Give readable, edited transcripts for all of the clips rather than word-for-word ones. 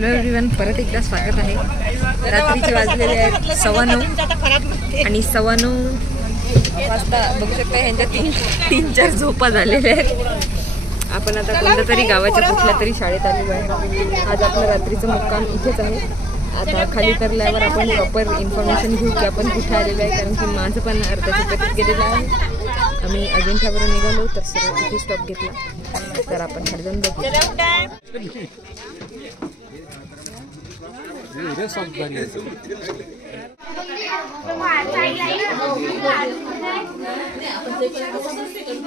Hello everyone, परत एकदा स्वागत आहे। रात्रीचे वाजलेले आहेत 9:15 आणि 9:15 वाजता बघू शकता ह्यांच्या तीन चार झोपा झालेल्या आहेत। आपण आता कोणत्या तरी गावाच्या कुठल्या तरी शाळेत आलेलो आहे। आज आपलं रात्रीचं मुक्काम इथेच आहे। आता खाली तरल्यावर आपण प्रॉपर इन्फॉर्मेशन घेऊ की आपण कुठे आलेलो आहे, कारण की माझं पण अर्ध्याच्या पतीत गेलेलं आहे। आम्ही अजिंठ्यावरून निघालो तर सर्व इथे स्टॉप घेतला, तर आपण खाली जाऊन बघू।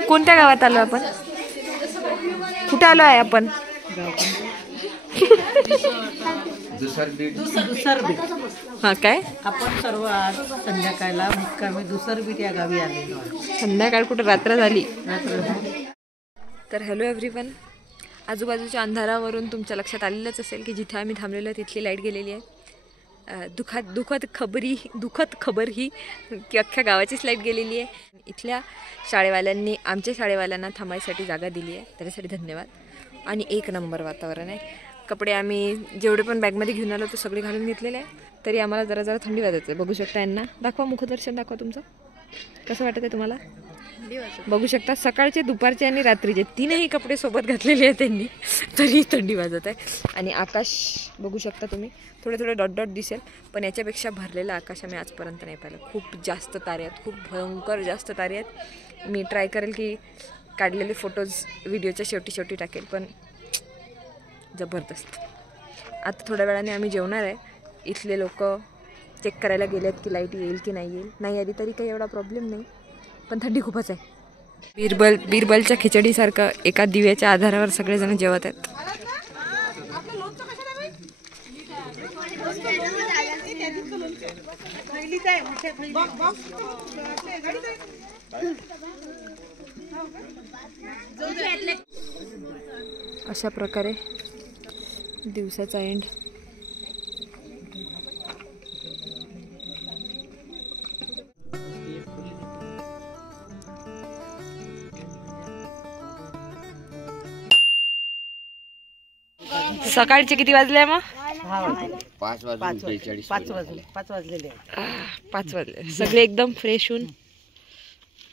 कोणत्या गावात आलो आपण? कुठे आलो आहे आपण? दुसरबीट। हा काय? आपण सर्व आज संध्याकाळला मुक्कामी दुसरबीट या गावी आलेलो आहे। संध्याकाळ कुठे, रात्र झाली। तर हॅलो एव्हरीवन, आजूबाजूच्या अंधारावरून तुमच्या लक्षात आलेलंच असेल की जिथे आम्ही थांबलेलो तिथली लाईट गेलेली आहे। दुःखद खबर ही की अख्ख्या गावाचीच लाईट गेलेली आहे। इथल्या शाळेवाल्यांनी आमच्या शाळेवाल्यांना थांबायसाठी जागा दिली आहे, त्याच्यासाठी धन्यवाद। आणि एक नंबर वातावरण आहे। कपडे आम्ही जेवढे पण बॅगमध्ये घेऊन आलो ते सगळे घालून घेतलेले आहे, तरी आम्हाला जरा जरा थंडी वाजत आहे। बघू शकता यांना, दाखवा मुखदर्शन दाखवा तुमचं, कसं वाटत आहे तुम्हाला? बघू शकता सकाळचे, दुपारचे आणि रात्रीचे तीनही कपडे सोबत घातलेले आहेत त्यांनी, तरी थंडी वाजत आहे। आणि आकाश बघू शकता तुम्ही, थोडे थोडे डॉट डॉट दिसेल, पण याच्यापेक्षा भरलेलं आकाश आम्ही आजपर्यंत नाही पाहिलं। खूप जास्त तारे आहेत, खूप भयंकर जास्त तारे आहेत। मी ट्राय करेल की काढलेले फोटोज व्हिडिओच्या शेवटी टाकेल, पण जबरदस्त। आता थोड्या वेळाने आम्ही जेवणार आहे। इथले लोक चेक करायला गेलेत की लाईट येईल की नाही येईल। नाही आली तरी काही एवढा प्रॉब्लेम नाही, पण थंडी खूपच आहे। बिरबलच्या खिचडीसारखं एका दिव्याच्या आधारावर सगळेजण जेवत आहेत। अशा प्रकारे दिवसाचा एंड। सकाळचे किती वाजले मग? 5 वाजले। सगळे एकदम फ्रेश होऊन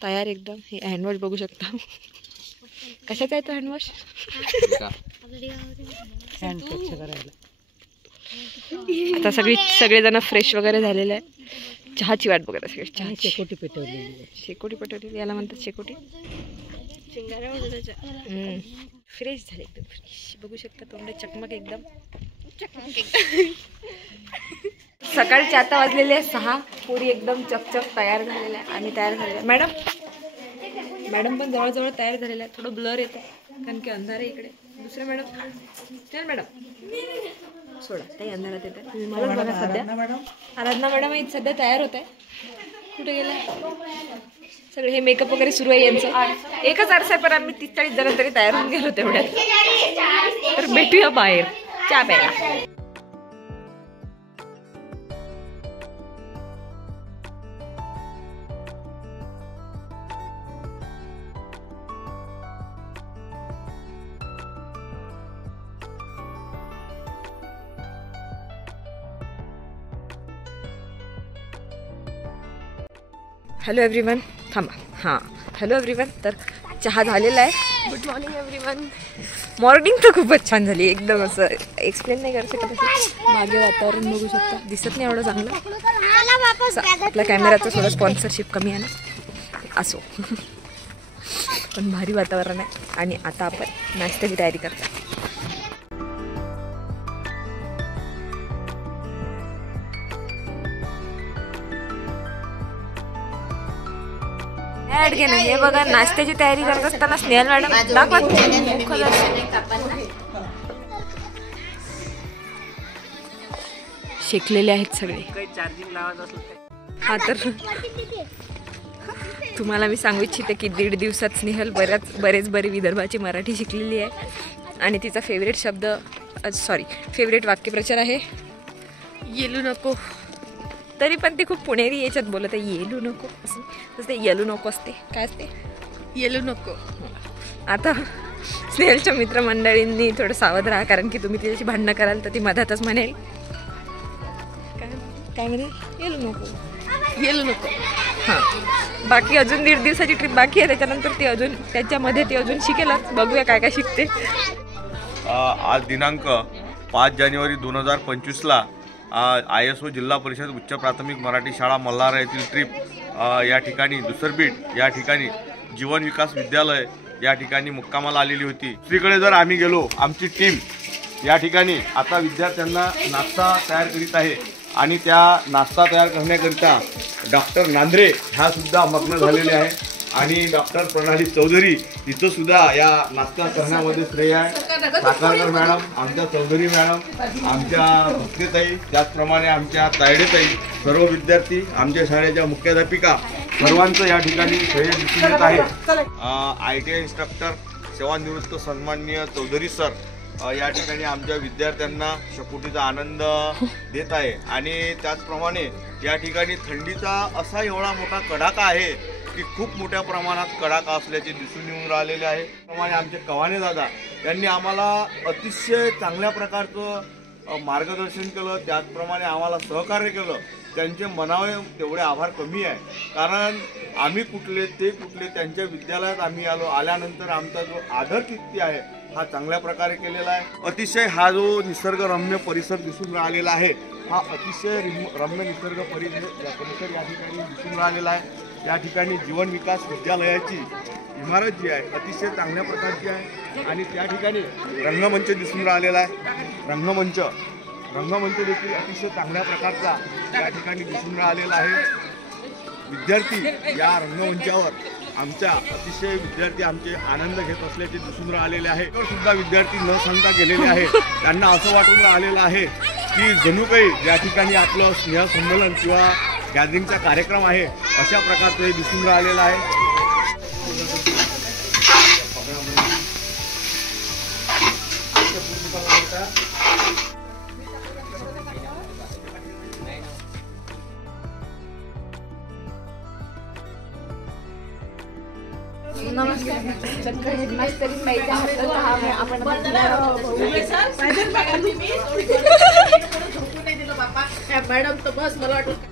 तयार एकदम। हे हँडवॉश बघू शकता, कशाचा आहे तो हँडवॉश? आता सगळेजण फ्रेश वगैरे झालेले आहे। चहाची वाट बघत सगळे। चहा शेकोटी पेटवलेली, याला म्हणतात शेकोटी। फ्रेश झाले एकदम फ्रेश, बघू शकता तोंड चकमक एकदम। सकाळचे आता वाजलेले आहे 6। पुरी एकदम चकचक तयार झालेला आहे। आम्ही तयार झालेला आहे। मॅडम पण जवळजवळ तयार झालेला आहे। थोडं ब्लर येतं कारण की अंधार आहे इकडे। दुसरे मॅडम सोडा, काही अंधारात येतं मला सध्या। आराधना मॅडम सध्या तयार होत आहे। कुठे गेला? सगळे हे मेकअप वगैरे सुरू आहे यांचं। एकच आरसा आहे, पण आम्ही 30-40 जण तरी तयार होऊन गेलो तेवढ्यात। तर भेटूया बाहेर चहा प्यायला। हॅलो एव्हरीवन, थांबा। हां, हॅलो एव्हरीवन, तर चहा झालेला आहे। Good morning everyone. मॉर्निंग तर खूपच छान झाली, एकदम असं एक्सप्लेन नाही करू शकत। मागे वातावरण बघू शकता, दिसत नाही एवढं चांगलं। आपल्या कॅमेराचं थोडं स्पॉन्सरशिप कमी आहे ना, असो। पण भारी वातावरण आहे। आणि आता आपण नाश्त्याची तयारी करतो। हे बघा, नाश्त्याची तयारी करत असताना स्नेहल मॅडम शेकलेले आहेत सगळे। हा, तर तुम्हाला मी सांगू इच्छिते की 1.5 दिवसात स्नेहल बरेच विदर्भाची मराठी शिकलेली आहे। आणि तिचा फेवरेट वाक्यप्रचार आहे येलू नको। तरी पण ती खूप पुणेरी याच्यात बोलत आहे, येलू नको असं। तसं येलू नको असते, काय असते? येलू नको। आता स्नेहलच्या मित्रमंडळींनी थोडं सावध राहा, कारण की तुम्ही तिच्याशी भांडणं कराल तर ती मधातच म्हणेल काय म्हणेल येलो नको हां. बाकी अजून 1.5 दिवसाची ट्रिप बाकी आहे, त्याच्यानंतर ती अजून त्याच्यामध्ये ती अजून शिकेलच. बघूया काय काय शिकते. आज दिनांक 5 जानेवारी 2025ला ISO जिल्हा परिषद उच्च प्राथमिक मराठी शाळा मल्हार येथील ट्रिप या ठिकाणी दुसरबीट या ठिकाणी जीवन विकास विद्यालय या ठिकाणी मुक्कामाला आलेली होती. दुसरीकडे जर आम्ही गेलो, आमची टीम या ठिकाणी आता विद्यार्थ्यांना नाश्ता तयार करीत आहे आणि त्या नाश्ता तयार करण्याकरिता डॉक्टर नांद्रे ह्या सुद्धा मग्न झालेले आहे आणि डॉक्टर प्रणाली चौधरी हिचं सुद्धा या नाश्ता करण्यामध्ये श्रेय आहे. साकारकर मॅडम, आमच्या चौधरी मॅडम, आमच्या भक्तेताई, त्याचप्रमाणे आमच्या तायडेताई, सर्व विद्यार्थी, आमच्या शाळेच्या मुख्याध्यापिका सर्वांचं या ठिकाणी श्रेय दिसून येत आहे. ITI इन्स्ट्रक्टर सेवानिवृत्त सन्माननीय चौधरी सर या ठिकाणी आमच्या विद्यार्थ्यांना शेकोटीचा आनंद देत आहे आणि त्याचप्रमाणे या ठिकाणी थंडीचा असा एवढा मोठा कडाका आहे की खूप मोठ्या प्रमाणात कडाका असल्याचे दिसून येऊन राहिलेले आहे. त्याप्रमाणे आमचे कवाने दादा यांनी आम्हाला अतिशय चांगल्या प्रकारचं मार्गदर्शन केलं, त्याचप्रमाणे आम्हाला सहकार्य केलं. त्यांचे म्हणावे तेवढे आभार कमी आहे, कारण आम्ही कुठले ते कुठले त्यांच्या विद्यालयात आम्ही आल्यानंतर आमचा जो आदर किती आहे हा चांगल्या प्रकारे केलेला आहे. अतिशय हा जो निसर्गरम्य परिसर दिसून राहिलेला आहे हा अतिशय रम्य निसर्ग परिसर या ठिकाणी दिसून राहिलेला आहे. या ठिकाणी जीवन विकास विद्यालयाची इमारत जी आहे अतिशय चांगल्या प्रकारची आहे आणि त्या ठिकाणी रंगमंच दिसून राहिलेला आहे. रंगमंच देखील अतिशय चांगल्या प्रकारचा या ठिकाणी दिसून राहिलेला आहे. विद्यार्थी या रंगमंचावर आमच्या अतिशय विद्यार्थी आमचे आनंद घेत असल्याचे दिसून राहिलेले आहे. सुद्धा विद्यार्थी न सांगता गेलेले आहेत. त्यांना असं वाटून राहिलेलं आहे की जणू काही या ठिकाणी आपलं स्नेहसंमेलन किंवा गॅदरिंगचा कार्यक्रम आहे अशा प्रकारचं हे दिसून राहिलेलं आहे. मॅडम तर बस मला वाटतं